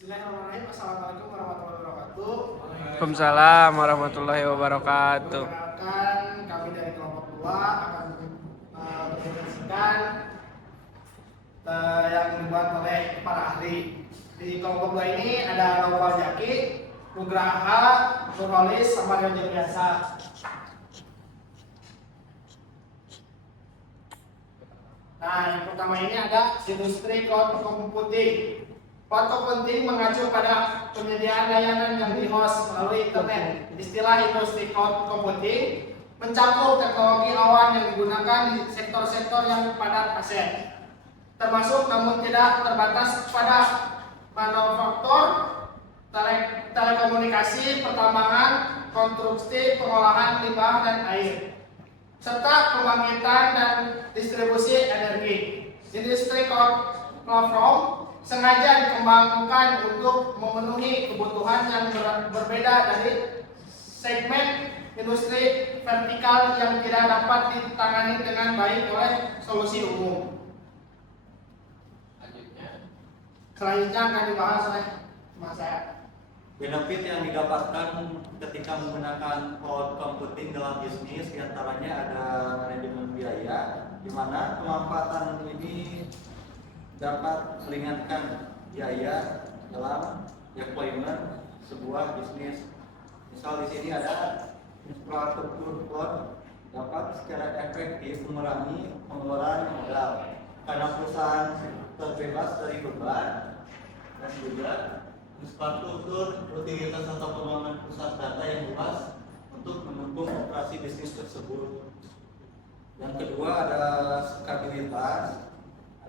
Bismillahirrahmanirrahim. Assalamualaikum warahmatullahi wabarakatuh. Waalaikumsalam warahmatullahi wabarakatuh. Perkenalkan, kami dari kelompok 2 akan mempresentasikan yang dibuat oleh para ahli. Di kelompok 2 ini ada Naufal Jaki, Nugraha, Nurholis, sama Rio Biasa. Nah, yang pertama ini ada industri cloud computing. Cloud computing mengacu pada penyediaan layanan yang di-host melalui internet. Istilah industri cloud computing mencakup teknologi awan yang digunakan di sektor-sektor yang padat aset, termasuk namun tidak terbatas pada manufaktur, telekomunikasi, pertambangan, konstruksi, pengolahan limbah dan air, serta pembangkitan dan distribusi energi. Industri cloud sengaja dikembangkan untuk memenuhi kebutuhan yang berbeda dari segmen industri vertikal yang tidak dapat ditangani dengan baik oleh solusi umum. Selanjutnya akan dibahas oleh teman saya. Benefit yang didapatkan ketika menggunakan cloud computing dalam bisnis diantaranya ada manajemen biaya, di mana pemanfaatan ini dapat meringankan biaya dalam deployment sebuah bisnis. Misal di sini ada infrastruktur cloud dapat secara efektif mengurangi pengeluaran modal karena perusahaan terbebas dari beban, dan juga infrastruktur utilitas atau pembangunan pusat data yang luas untuk mendukung operasi bisnis tersebut. Yang kedua ada skabilitas,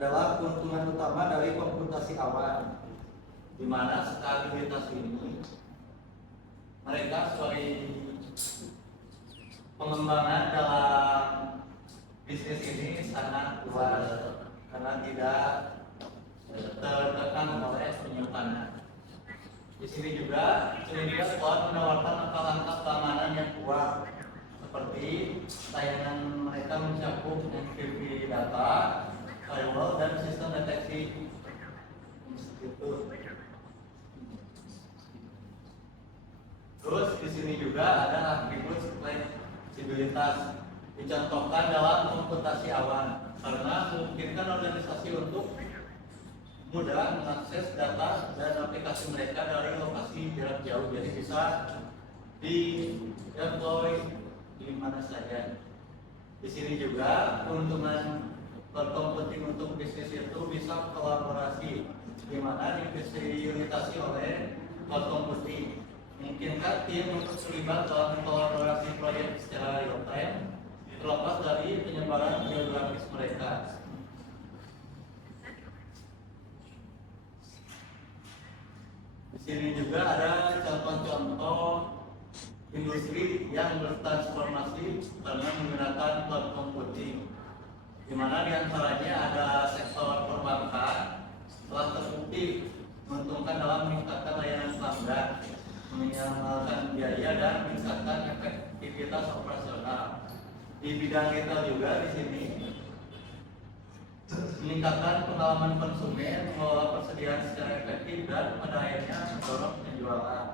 adalah keuntungan utama dari komputasi awan, di mana skabilitas ini mereka sebagai pengembangan dalam bisnis ini sangat luas karena tidak tertekan oleh penyimpanan. Di sini juga cloud menawarkan langkah-langkah keamanan yang kuat, seperti tayangan mereka mencakup enkripsi data, firewall, dan sistem deteksi institut. Terus di sini juga ada atribut fleksibilitas dicontohkan dalam komputasi awan karena memungkinkan organisasi untuk mudah mengakses data dan aplikasi mereka dari lokasi jarak jauh, jadi bisa di deploy di mana saja. Di sini juga keuntungan cloud computing untuk bisnis itu bisa kolaborasi, di mana difasilitasi oleh cloud computing memungkinkan tim untuk terlibat dalam kolaborasi proyek secara real time terlepas dari penyebaran geografis mereka. Di sini juga ada contoh-contoh industri yang bertransformasi karena menggunakan cloud computing, di mana diantaranya ada sektor perbankan telah terbukti menguntungkan dalam meningkatkan layanan pelanggan, minimalkan biaya dan meningkatkan efektivitas operasional. Di bidang retail juga di sini meningkatkan pengalaman konsumen, mengelola persediaan secara efektif, dan pada akhirnya mendorong penjualan.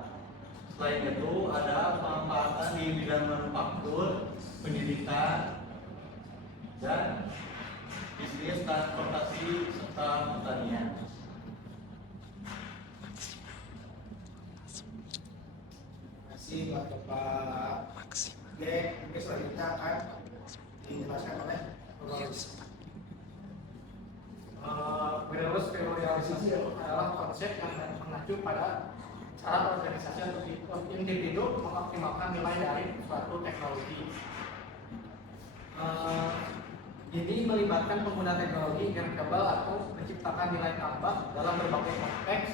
Selain itu ada pemanfaatan di bidang manufaktur, pendidikan, dan bisnis transportasi serta pertanian. Terima kasih buat Bapak D. Mungkin selanjutnya akan dijelaskan oleh Nurholis. Berlulus realisasi adalah konsep yang mengacu pada cara organisasi atau individu mengoptimalkan nilai dari suatu teknologi. Ini melibatkan pengguna teknologi inkremental atau menciptakan nilai tambah dalam berbagai konteks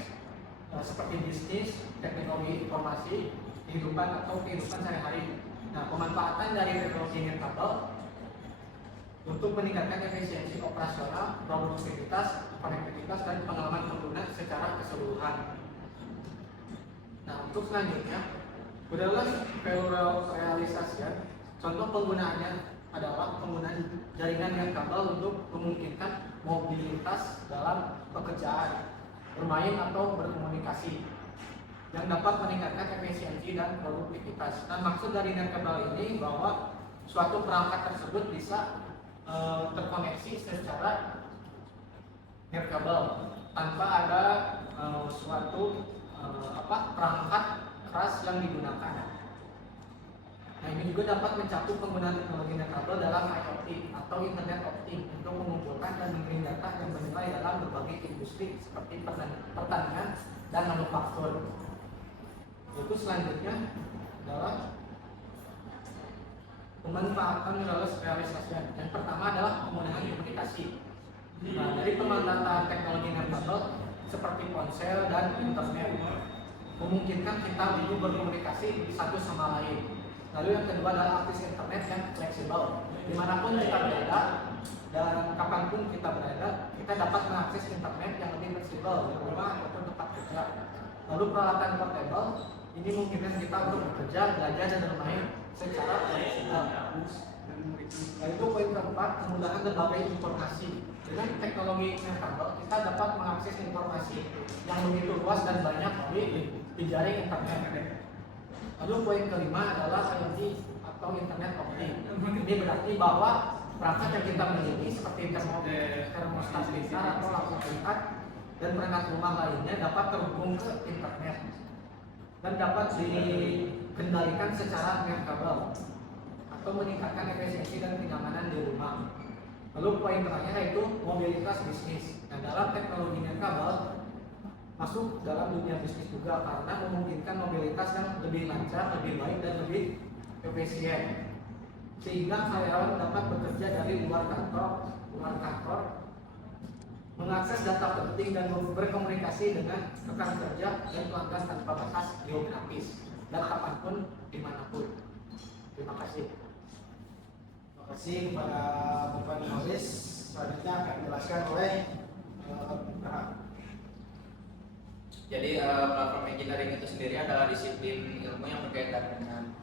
seperti bisnis, teknologi informasi, kehidupan atau kehidupan sehari-hari. Nah, pemanfaatan dari teknologi inkremental untuk meningkatkan efisiensi operasional, produktivitas, konektivitas, dan pengalaman pengguna secara keseluruhan. Nah, untuk selanjutnya, Borderless Value Realization, contoh penggunaannya adalah penggunaan jaringan yang kabel untuk memungkinkan mobilitas dalam pekerjaan. bermain atau berkomunikasi yang dapat meningkatkan efisiensi dan produktivitas. Dan maksud dari Netcable ini bahwa suatu perangkat tersebut bisa terkoneksi secara Netcable tanpa ada suatu perangkat keras yang digunakan. Nah, ini juga dapat mencakup penggunaan teknologi Netcable dalam IoT atau Internet of Things untuk mengumpulkan dan mengirim data yang bernilai dalam berbagai industri seperti pertanian dan manufaktur. Lalu selanjutnya adalah pemanfaatan realisasinya. Yang pertama adalah penggunaan komunikasi. Nah, dari pemanfaatan teknologi Netcable seperti ponsel dan internet memungkinkan kita untuk berkomunikasi satu sama lain. Lalu yang kedua adalah akses internet yang fleksibel. Dimanapun kita berada dan kapanpun kita berada, kita dapat mengakses internet yang lebih fleksibel di rumah ataupun tempat kerja. Lalu peralatan portable ini memungkinkan kita untuk bekerja, belajar, dan bermain secara fleksibel. Lalu poin keempat, kemudahan berbagai informasi. Dengan teknologi Netcable, kita dapat mengakses informasi yang begitu luas dan banyak di jaring internet. Lalu poin kelima adalah IoT atau Internet of Things. Ini berarti bahwa perangkat yang kita miliki seperti termostat pintar atau lampu lihat dan perangkat rumah lainnya dapat terhubung ke internet dan dapat dikendalikan secara Netcable atau meningkatkan efisiensi dan kenyamanan di rumah. Lalu poin terakhir yaitu mobilitas bisnis. Nah, dalam teknologi Netcable masuk dalam dunia bisnis juga karena memungkinkan mobilitas yang lebih lancar, lebih baik, dan lebih efisien. Sehingga karyawan dapat bekerja dari luar kantor, mengakses data penting dan berkomunikasi dengan rekan kerja dan pelanggan tanpa batas geografis dan kapanpun, dimanapun. Terima kasih. Terima kasih kepada Bapak Nulis. Selanjutnya akan dijelaskan oleh Abraham. Jadi platform engineering itu sendiri adalah disiplin ilmu yang berkaitan dengan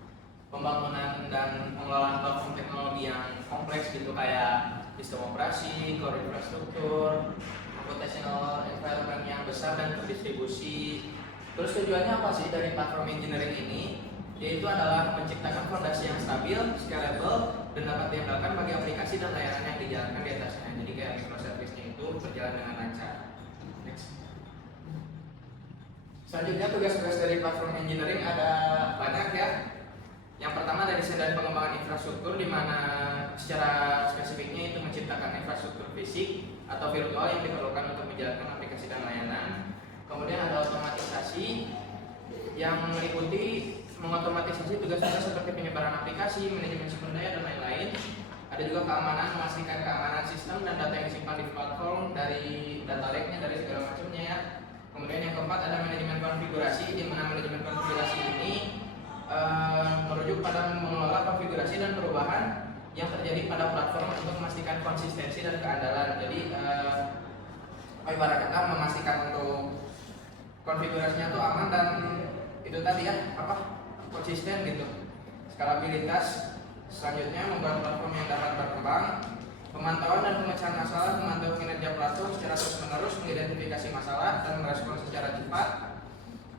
pembangunan dan pengelolaan platform teknologi yang kompleks gitu, kayak sistem operasi, core infrastruktur, computational environment yang besar dan terdistribusi. Terus tujuannya apa sih dari platform engineering ini? Yaitu adalah menciptakan fondasi yang stabil, scalable, dan dapat diandalkan bagi aplikasi dan layanan yang dijalankan di atasnya. Jadi kayak microservice-nya itu berjalan dengan lancar. Next. Selanjutnya tugas-tugas dari platform engineering ada banyak ya. Yang pertama dari desain dan pengembangan infrastruktur, di mana secara spesifiknya itu menciptakan infrastruktur fisik atau virtual yang diperlukan untuk menjalankan aplikasi dan layanan. Kemudian ada otomatisasi yang meliputi mengotomatisasi tugas-tugas seperti penyebaran aplikasi, manajemen sumber daya, dan lain-lain. Ada juga keamanan, memastikan keamanan sistem dan data yang disimpan di platform, dari data lake-nya, dari segala macamnya ya. Kemudian yang keempat ada manajemen konfigurasi, di mana manajemen konfigurasi ini merujuk pada mengelola konfigurasi dan perubahan yang terjadi pada platform untuk memastikan konsistensi dan keandalan. Jadi ibarat kata memastikan untuk konfigurasinya itu aman dan itu tadi ya konsisten gitu. Skalabilitas selanjutnya membuat platform yang dapat berkembang. Pemantauan dan pemecahan masalah, memantau kinerja platform secara terus-menerus, mengidentifikasi masalah dan merespons secara cepat.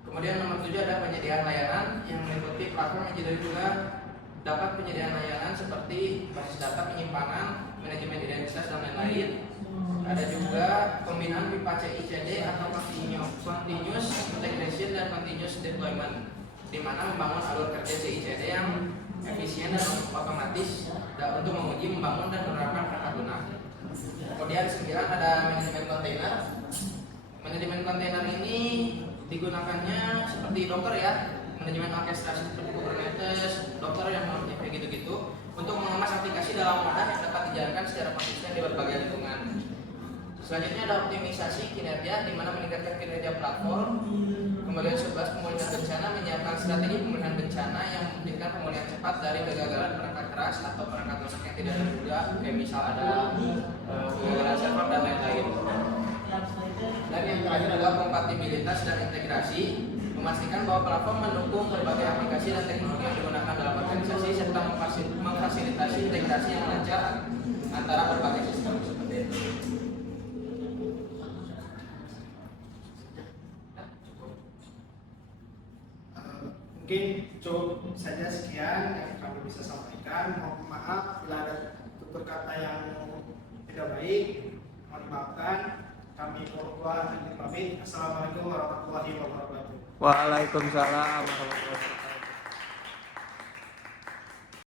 Kemudian nomor 7 ada penyediaan layanan yang meliputi platform engineering juga dapat penyediaan layanan seperti basis data, penyimpanan, manajemen identitas, dan lain-lain. Ada juga pembinaan pipa CICD atau continuous integration dan continuous deployment, di mana membangun alur kerja CICD yang efisien dan otomatis untuk menguji, membangun, dan menerapkan perangkat lunak. Kemudian 9 ada manajemen kontainer. Manajemen kontainer ini digunakannya seperti Docker ya, manajemen orkestrasi seperti Kubernetes, Docker yang kayak gitu-gitu untuk mengemas aplikasi dalam wadah yang dapat dijalankan secara konsisten di berbagai lingkungan. Selanjutnya ada optimisasi kinerja, di mana meningkatkan kinerja platform. Kemudian 11 pemulihan bencana, menyiapkan strategi pemulihan bencana yang memungkinkan pemulihan cepat dari kegagalan perangkat keras atau perangkat rusak yang tidak terduga, kayak misal ada kegagalan server dan lain-lain. Dan yang terakhir adalah kompatibilitas dan integrasi, memastikan bahwa platform mendukung berbagai aplikasi dan teknologi yang digunakan dalam organisasi serta memfasilitasi integrasi yang lancar antara berbagai sistem seperti itu. Mungkin cukup saja sekian yang kami bisa sampaikan. Mohon maaf bila ada tutur kata yang tidak baik, mohon dimaafkan. Kami berdoa dan pamit. Assalamualaikum warahmatullahi wabarakatuh. Waalaikumsalam warahmatullahi wabarakatuh.